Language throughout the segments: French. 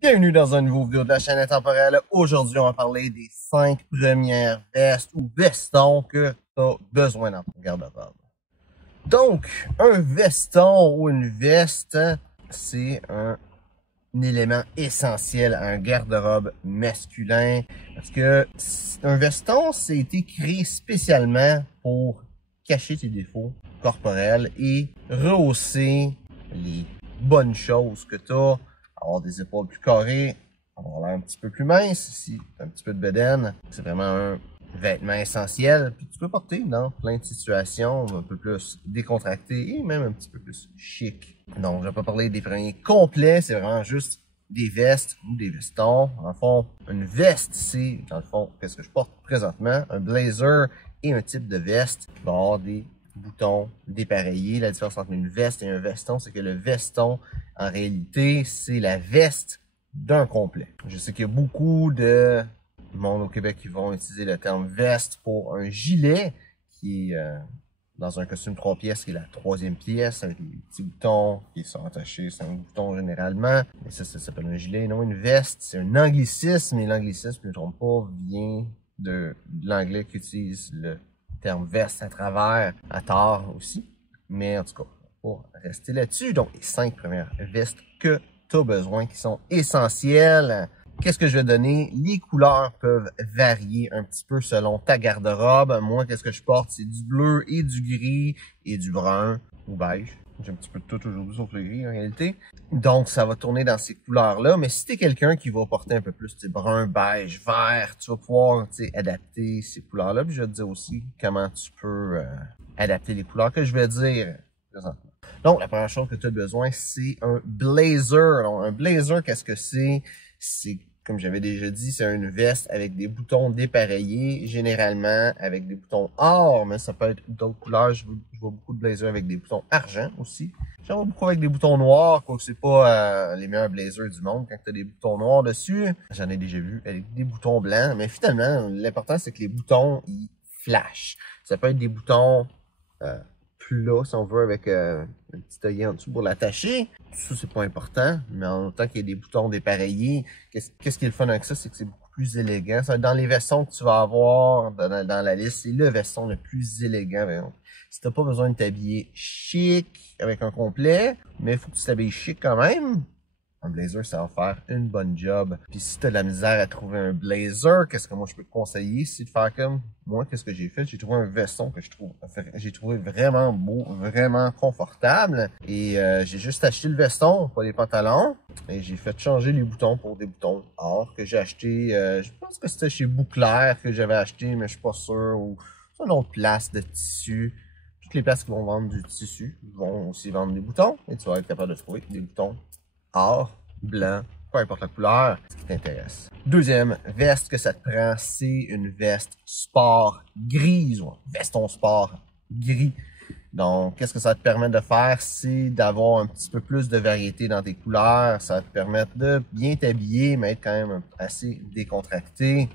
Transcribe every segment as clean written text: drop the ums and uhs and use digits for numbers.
Bienvenue dans un nouveau vidéo de la chaîne Intemporelle. Aujourd'hui, on va parler des 5 premières vestes ou vestons que tu as besoin dans ton garde-robe. Donc, un veston ou une veste, c'est un élément essentiel à un garde-robe masculin parce que un veston, c'est été créé spécialement pour cacher tes défauts corporels et rehausser les bonnes choses que tu as. Avoir des épaules plus carrées, avoir l'air un petit peu plus mince, si t'as un petit peu de bedaine, c'est vraiment un vêtement essentiel. Puis tu peux porter dans plein de situations un peu plus décontractées et même un petit peu plus chic. Donc, je vais pas parler des premiers complets, c'est vraiment juste des vestes ou des vestons. En fond, une veste, c'est, dans le fond, qu'est-ce que je porte présentement? Un blazer et un type de veste qui va avoir des boutons dépareillés. La différence entre une veste et un veston, c'est que le veston, en réalité, c'est la veste d'un complet. Je sais qu'il y a beaucoup de monde au Québec qui vont utiliser le terme veste pour un gilet qui est dans un costume 3 pièces, qui est la 3e pièce, avec des petits boutons qui sont attachés, 5 boutons généralement. Et ça s'appelle un gilet, non une veste. C'est un anglicisme, et l'anglicisme, je ne me trompe pas, vient de l'anglais qui utilise le terme veste à travers, à tort aussi. Mais en tout cas, pour rester là-dessus, donc les 5 premières vestes que tu as besoin, qui sont essentielles. Qu'est-ce que je vais donner? Les couleurs peuvent varier un petit peu selon ta garde-robe. Moi, qu'est-ce que je porte? C'est du bleu et du gris et du brun ou beige. J'ai un petit peu de tout aujourd'hui sauf le gris en réalité. Donc, ça va tourner dans ces couleurs-là. Mais si tu es quelqu'un qui va porter un peu plus brun, beige, vert, tu vas pouvoir adapter ces couleurs-là. Puis je vais te dire aussi comment tu peux adapter les couleurs que je vais dire présentement. Donc, la première chose que tu as besoin, c'est un blazer. Donc, un blazer, qu'est-ce que c'est? C'est, comme j'avais déjà dit, c'est une veste avec des boutons dépareillés, généralement avec des boutons or, mais ça peut être d'autres couleurs. Je vois beaucoup de blazers avec des boutons argent aussi. J'en vois beaucoup avec des boutons noirs, quoique c'est pas les meilleurs blazers du monde quand tu as des boutons noirs dessus. J'en ai déjà vu avec des boutons blancs, mais finalement, l'important c'est que les boutons, ils flashent. Ça peut être des boutons plats, si on veut, avec un petit œillet en dessous pour l'attacher. Ça, c'est pas important, mais en autant qu'il y ait des boutons dépareillés, qu'est-ce qui est le fun avec ça, c'est que c'est beaucoup plus élégant. Ça, dans les vestons que tu vas avoir dans la liste, c'est le veston le plus élégant. Donc, si t'as pas besoin de t'habiller chic avec un complet, mais il faut que tu t'habilles chic quand même, un blazer, ça va faire une bonne job. Puis si tu as de la misère à trouver un blazer, qu'est-ce que moi je peux te conseiller? C'est de faire comme moi, qu'est-ce que j'ai fait? J'ai trouvé un veston que j'ai trouvé vraiment beau, vraiment confortable. Et j'ai juste acheté le veston, pas les pantalons. Et j'ai fait changer les boutons pour des boutons or que j'ai acheté. Je pense que c'était chez Bouclair que j'avais acheté, mais je suis pas sûr. Ou c'est une autre place de tissu. Toutes les places qui vont vendre du tissu vont aussi vendre des boutons. Et tu vas être capable de trouver des boutons or, blanc, peu importe la couleur, ce qui t'intéresse. Deuxième veste que ça te prend, c'est une veste sport grise ou un veston sport gris. Donc, qu'est-ce que ça te permet de faire? C'est d'avoir un petit peu plus de variété dans tes couleurs. Ça va te permettre de bien t'habiller, mais être quand même assez décontracté.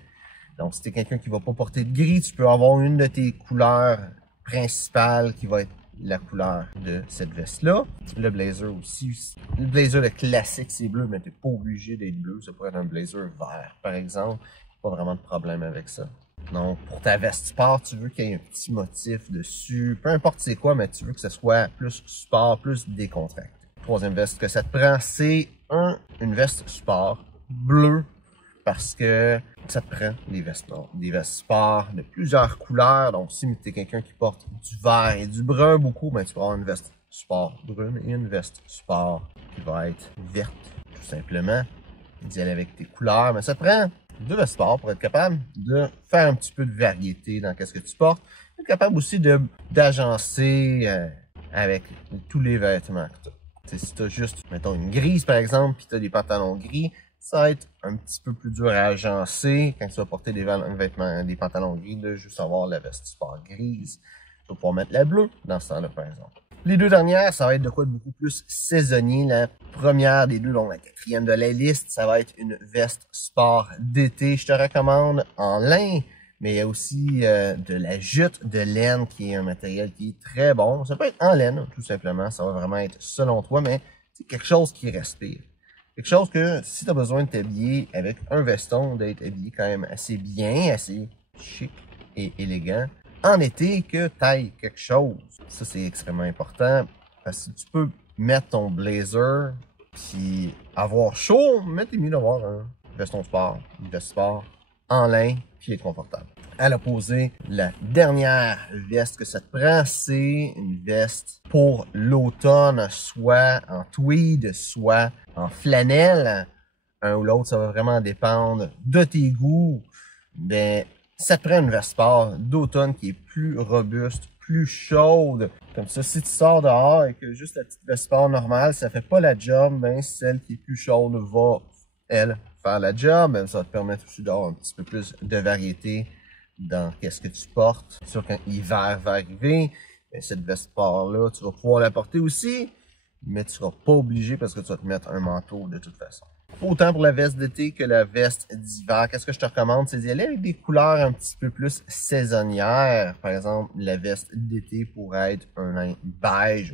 Donc, si tu es quelqu'un qui va pas porter de gris, tu peux avoir une de tes couleurs principales qui va être la couleur de cette veste-là. Le blazer aussi. Le blazer, le classique, c'est bleu, mais t'es pas obligé d'être bleu. Ça pourrait être un blazer vert, par exemple. Pas vraiment de problème avec ça. Donc, pour ta veste sport, tu veux qu'il y ait un petit motif dessus. Peu importe c'est quoi, mais tu veux que ce soit plus sport, plus décontracté. Troisième veste que ça te prend, c'est une veste sport bleue. Parce que ça te prend des vestes sport de plusieurs couleurs. Donc, si tu es quelqu'un qui porte du vert et du brun beaucoup, ben, tu peux avoir une veste sport brune et une veste sport qui va être verte, tout simplement. D'y aller avec tes couleurs. Mais ça te prend deux vestes sport pour être capable de faire un petit peu de variété dans ce que tu portes. Être capable aussi d'agencer avec tous les vêtements que tu as. Si tu as juste, mettons, une grise, par exemple, puis tu as des pantalons gris, ça va être un petit peu plus dur à agencer quand tu vas porter des vêtements, des pantalons gris, de juste avoir la veste sport grise. Tu vas pouvoir mettre la bleue dans ce temps-là, par exemple. Les deux dernières, ça va être de quoi de beaucoup plus saisonnier. La première des deux, donc la quatrième de la liste, ça va être une veste sport d'été. Je te recommande en lin, mais il y a aussi de la jute de laine qui est un matériel qui est très bon. Ça peut être en laine, tout simplement. Ça va vraiment être selon toi, mais c'est quelque chose qui respire. Quelque chose que si tu as besoin de t'habiller avec un veston, d'être habillé quand même assez bien, assez chic et élégant, en été que tu ailles quelque chose. Ça, c'est extrêmement important parce que tu peux mettre ton blazer puis avoir chaud, mais t'es mieux d'avoir un veston sport, une veste sport en lin puis être confortable. À l'opposé, la dernière veste que ça te prend, c'est une veste pour l'automne, soit en tweed, soit en flanelle. Un ou l'autre, ça va vraiment dépendre de tes goûts. Mais ça te prend une veste sport d'automne qui est plus robuste, plus chaude. Comme ça, si tu sors dehors et que juste la petite veste sport normale, ça fait pas la job, ben celle qui est plus chaude va, elle, faire la job. Ça va te permettre aussi d'avoir un petit peu plus de variété dans qu'est-ce que tu portes. C'est sûr, quand l'hiver va arriver, ben, cette veste sport-là, tu vas pouvoir la porter aussi, mais tu seras pas obligé parce que tu vas te mettre un manteau de toute façon. Autant pour la veste d'été que la veste d'hiver. Qu'est-ce que je te recommande? C'est d'y aller avec des couleurs un petit peu plus saisonnières. Par exemple, la veste d'été pourrait être un lin beige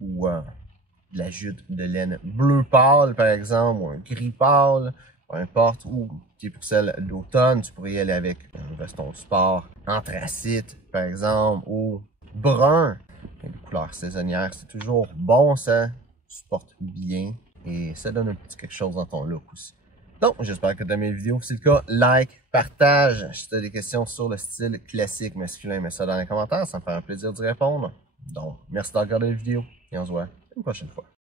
ou de la jute de laine bleu pâle, par exemple, ou un gris pâle, peu importe. Ou pour celle d'automne, tu pourrais y aller avec un veston sport anthracite, par exemple, ou brun. Des couleurs saisonnières, c'est toujours bon, ça se porte bien. Et ça donne un petit quelque chose dans ton look aussi. Donc, j'espère que tu as aimé la vidéo. Si c'est le cas, like, partage. Si tu as des questions sur le style classique masculin, mets ça dans les commentaires. Ça me fait un plaisir d'y répondre. Donc, merci d'avoir regardé la vidéo et on se voit une prochaine fois.